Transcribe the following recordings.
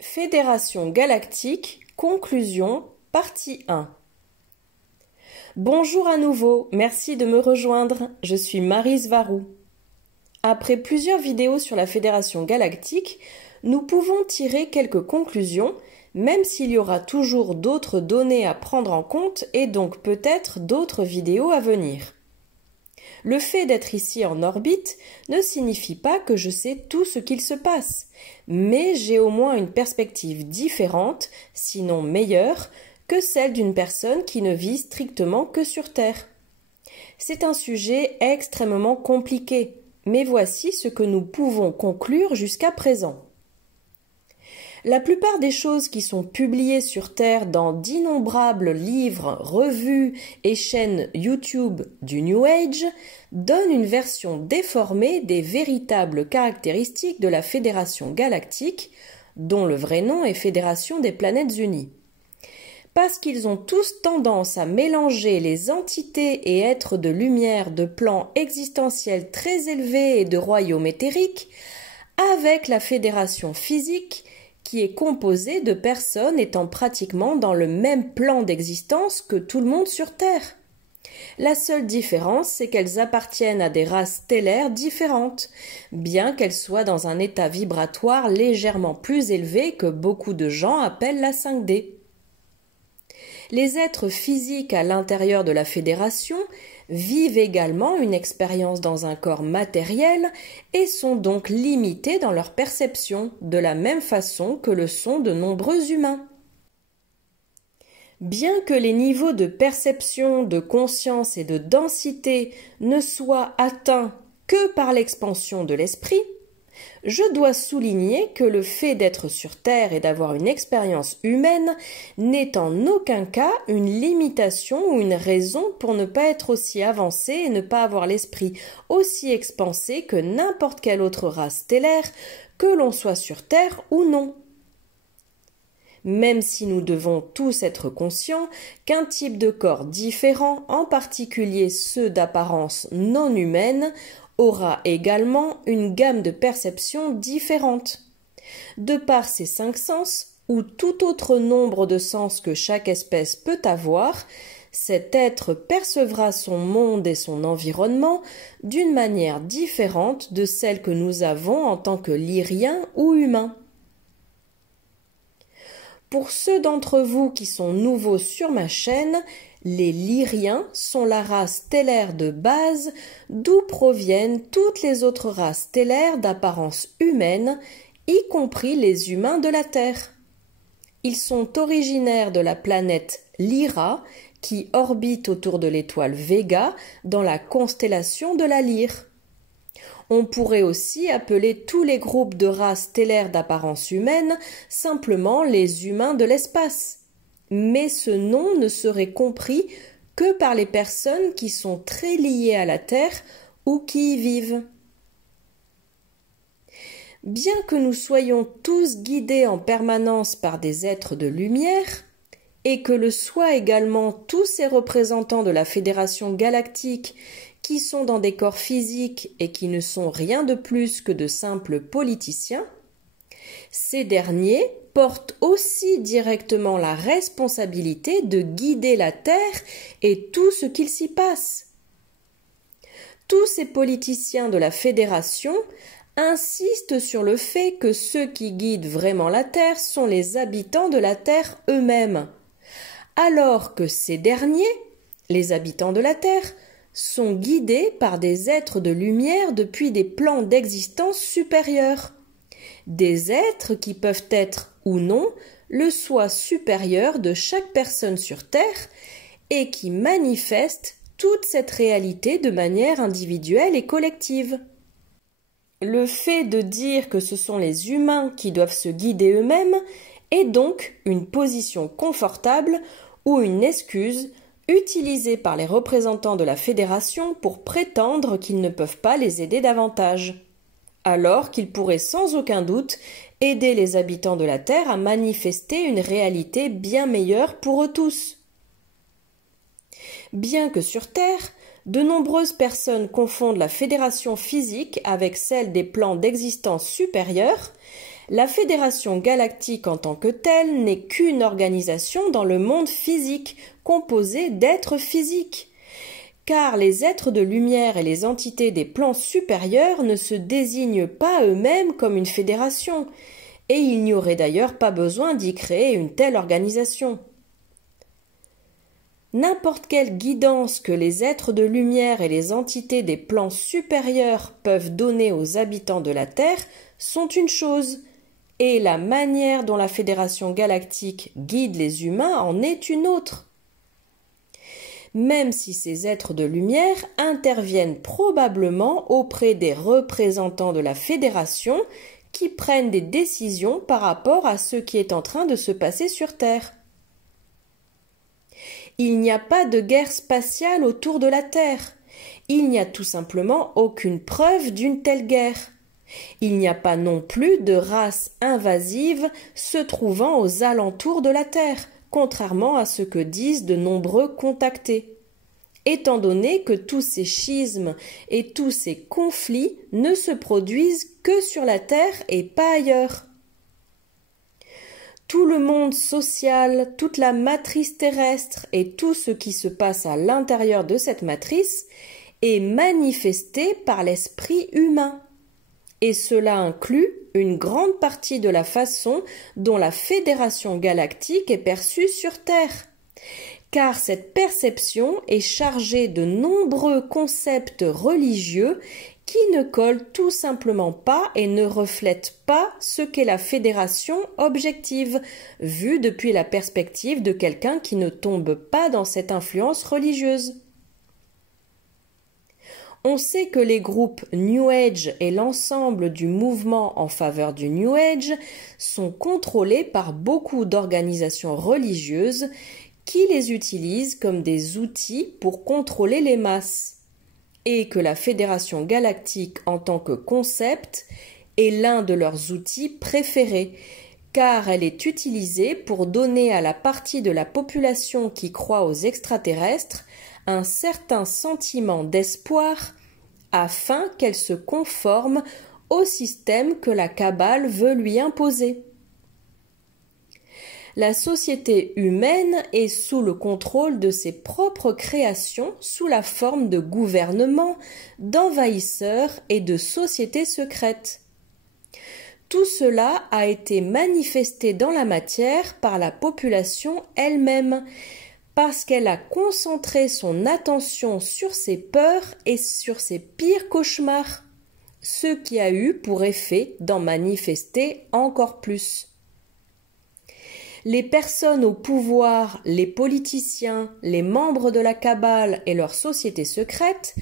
Fédération galactique, conclusion, partie 1. Bonjour à nouveau, merci de me rejoindre, je suis Maryse Varou. Après plusieurs vidéos sur la Fédération galactique, nous pouvons tirer quelques conclusions, même s'il y aura toujours d'autres données à prendre en compte et donc peut-être d'autres vidéos à venir. Le fait d'être ici en orbite ne signifie pas que je sais tout ce qu'il se passe, mais j'ai au moins une perspective différente, sinon meilleure, que celle d'une personne qui ne vit strictement que sur Terre. C'est un sujet extrêmement compliqué, mais voici ce que nous pouvons conclure jusqu'à présent. La plupart des choses qui sont publiées sur Terre dans d'innombrables livres, revues et chaînes YouTube du New Age donnent une version déformée des véritables caractéristiques de la Fédération galactique, dont le vrai nom est Fédération des planètes unies. Parce qu'ils ont tous tendance à mélanger les entités et êtres de lumière de plans existentiels très élevés et de royaumes éthériques avec la Fédération physique qui est composée de personnes étant pratiquement dans le même plan d'existence que tout le monde sur Terre. La seule différence, c'est qu'elles appartiennent à des races stellaires différentes, bien qu'elles soient dans un état vibratoire légèrement plus élevé que beaucoup de gens appellent la 5D. Les êtres physiques à l'intérieur de la Fédération vivent également une expérience dans un corps matériel et sont donc limités dans leur perception, de la même façon que le sont de nombreux humains. Bien que les niveaux de perception, de conscience et de densité ne soient atteints que par l'expansion de l'esprit, je dois souligner que le fait d'être sur Terre et d'avoir une expérience humaine n'est en aucun cas une limitation ou une raison pour ne pas être aussi avancé et ne pas avoir l'esprit aussi expansé que n'importe quelle autre race stellaire, que l'on soit sur Terre ou non. Même si nous devons tous être conscients qu'un type de corps différent, en particulier ceux d'apparence non humaine, aura également une gamme de perceptions différentes. De par ses 5 sens, ou tout autre nombre de sens que chaque espèce peut avoir, cet être percevra son monde et son environnement d'une manière différente de celle que nous avons en tant que lyriens ou humains. Pour ceux d'entre vous qui sont nouveaux sur ma chaîne, les lyriens sont la race stellaire de base d'où proviennent toutes les autres races stellaires d'apparence humaine, y compris les humains de la Terre. Ils sont originaires de la planète Lyra, qui orbite autour de l'étoile Vega dans la constellation de la Lyre. On pourrait aussi appeler tous les groupes de races stellaires d'apparence humaine simplement les humains de l'espace. Mais ce nom ne serait compris que par les personnes qui sont très liées à la Terre ou qui y vivent. Bien que nous soyons tous guidés en permanence par des êtres de lumière, et que le soient également tous ces représentants de la Fédération galactique qui sont dans des corps physiques et qui ne sont rien de plus que de simples politiciens, ces derniers portent aussi directement la responsabilité de guider la Terre et tout ce qu'il s'y passe. Tous ces politiciens de la Fédération insistent sur le fait que ceux qui guident vraiment la Terre sont les habitants de la Terre eux-mêmes, alors que ces derniers, les habitants de la Terre, sont guidés par des êtres de lumière depuis des plans d'existence supérieurs. Des êtres qui peuvent être ou non le soi supérieur de chaque personne sur Terre et qui manifestent toute cette réalité de manière individuelle et collective. Le fait de dire que ce sont les humains qui doivent se guider eux-mêmes est donc une position confortable ou une excuse utilisée par les représentants de la Fédération pour prétendre qu'ils ne peuvent pas les aider davantage, alors qu'ils pourraient sans aucun doute aider les habitants de la Terre à manifester une réalité bien meilleure pour eux tous. Bien que sur Terre, de nombreuses personnes confondent la fédération physique avec celle des plans d'existence supérieurs, La Fédération galactique en tant que telle n'est qu'une organisation dans le monde physique, composée d'êtres physiques. Car les êtres de lumière et les entités des plans supérieurs ne se désignent pas eux-mêmes comme une fédération, et il n'y aurait d'ailleurs pas besoin d'y créer une telle organisation. N'importe quelle guidance que les êtres de lumière et les entités des plans supérieurs peuvent donner aux habitants de la Terre sont une chose, et la manière dont la Fédération galactique guide les humains en est une autre. Même si ces êtres de lumière interviennent probablement auprès des représentants de la Fédération qui prennent des décisions par rapport à ce qui est en train de se passer sur Terre. Il n'y a pas de guerre spatiale autour de la Terre. Il n'y a tout simplement aucune preuve d'une telle guerre. Il n'y a pas non plus de race invasive se trouvant aux alentours de la Terre, contrairement à ce que disent de nombreux contactés, étant donné que tous ces schismes et tous ces conflits ne se produisent que sur la Terre et pas ailleurs. Tout le monde social, toute la matrice terrestre et tout ce qui se passe à l'intérieur de cette matrice est manifesté par l'esprit humain. Et cela inclut une grande partie de la façon dont la Fédération galactique est perçue sur Terre. Car cette perception est chargée de nombreux concepts religieux qui ne collent tout simplement pas et ne reflètent pas ce qu'est la fédération objective, vue depuis la perspective de quelqu'un qui ne tombe pas dans cette influence religieuse. On sait que les groupes New Age et l'ensemble du mouvement en faveur du New Age sont contrôlés par beaucoup d'organisations religieuses qui les utilisent comme des outils pour contrôler les masses, et que la Fédération galactique en tant que concept est l'un de leurs outils préférés, car elle est utilisée pour donner à la partie de la population qui croit aux extraterrestres un certain sentiment d'espoir afin qu'elle se conforme au système que la Kabbale veut lui imposer. La société humaine est sous le contrôle de ses propres créations sous la forme de gouvernements, d'envahisseurs et de sociétés secrètes. Tout cela a été manifesté dans la matière par la population elle-même, parce qu'elle a concentré son attention sur ses peurs et sur ses pires cauchemars, ce qui a eu pour effet d'en manifester encore plus. Les personnes au pouvoir, les politiciens, les membres de la Kabbale et leurs sociétés secrètes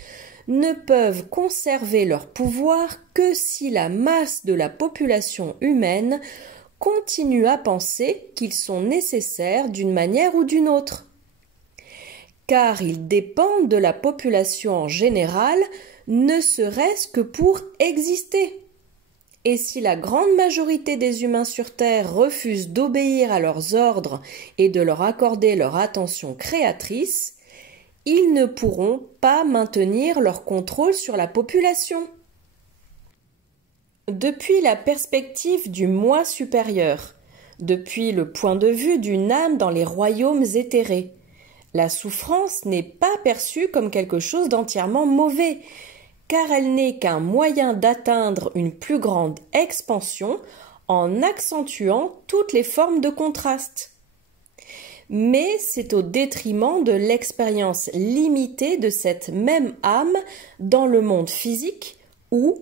ne peuvent conserver leur pouvoir que si la masse de la population humaine continue à penser qu'ils sont nécessaires d'une manière ou d'une autre. Car ils dépendent de la population en général, ne serait-ce que pour exister. Et si la grande majorité des humains sur Terre refusent d'obéir à leurs ordres et de leur accorder leur attention créatrice, ils ne pourront pas maintenir leur contrôle sur la population. Depuis la perspective du moi supérieur, depuis le point de vue d'une âme dans les royaumes éthérés, la souffrance n'est pas perçue comme quelque chose d'entièrement mauvais, car elle n'est qu'un moyen d'atteindre une plus grande expansion en accentuant toutes les formes de contraste. Mais c'est au détriment de l'expérience limitée de cette même âme dans le monde physique où,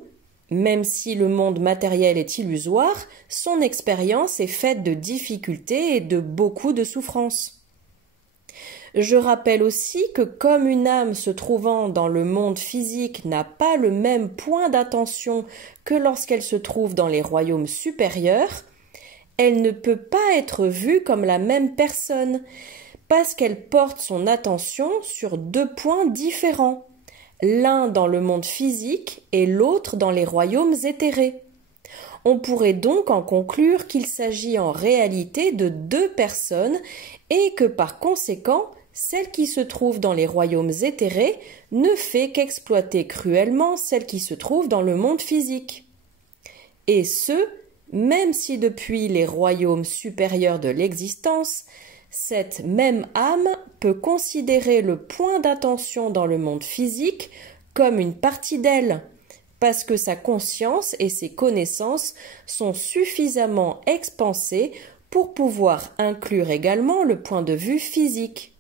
même si le monde matériel est illusoire, son expérience est faite de difficultés et de beaucoup de souffrances. Je rappelle aussi que comme une âme se trouvant dans le monde physique n'a pas le même point d'attention que lorsqu'elle se trouve dans les royaumes supérieurs, elle ne peut pas être vue comme la même personne, parce qu'elle porte son attention sur deux points différents, l'un dans le monde physique et l'autre dans les royaumes éthérés. On pourrait donc en conclure qu'il s'agit en réalité de deux personnes et que par conséquent, celle qui se trouve dans les royaumes éthérés ne fait qu'exploiter cruellement celle qui se trouve dans le monde physique. Et ce, même si depuis les royaumes supérieurs de l'existence, cette même âme peut considérer le point d'attention dans le monde physique comme une partie d'elle, parce que sa conscience et ses connaissances sont suffisamment expansées pour pouvoir inclure également le point de vue physique.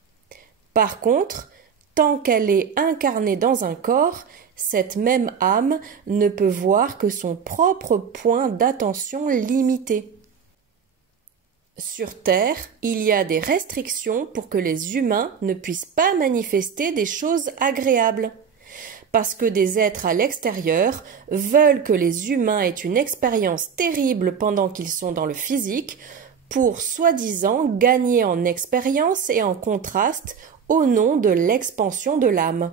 Par contre, tant qu'elle est incarnée dans un corps, cette même âme ne peut voir que son propre point d'attention limité. Sur Terre, il y a des restrictions pour que les humains ne puissent pas manifester des choses agréables. Parce que des êtres à l'extérieur veulent que les humains aient une expérience terrible pendant qu'ils sont dans le physique, pour soi-disant gagner en expérience et en contraste au nom de l'expansion de l'âme.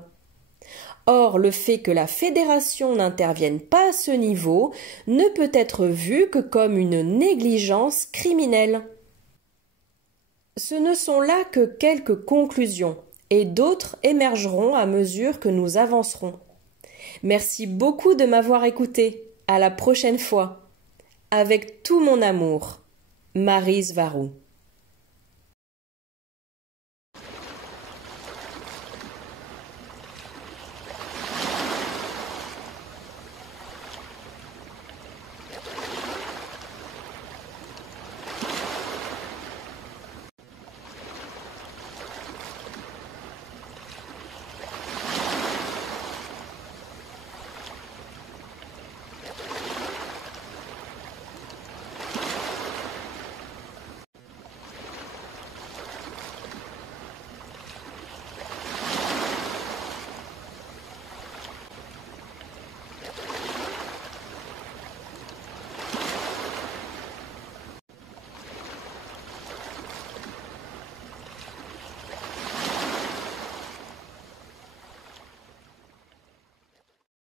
Or, le fait que la fédération n'intervienne pas à ce niveau ne peut être vu que comme une négligence criminelle. Ce ne sont là que quelques conclusions, et d'autres émergeront à mesure que nous avancerons. Merci beaucoup de m'avoir écouté. À la prochaine fois. Avec tout mon amour. Maryse Varou.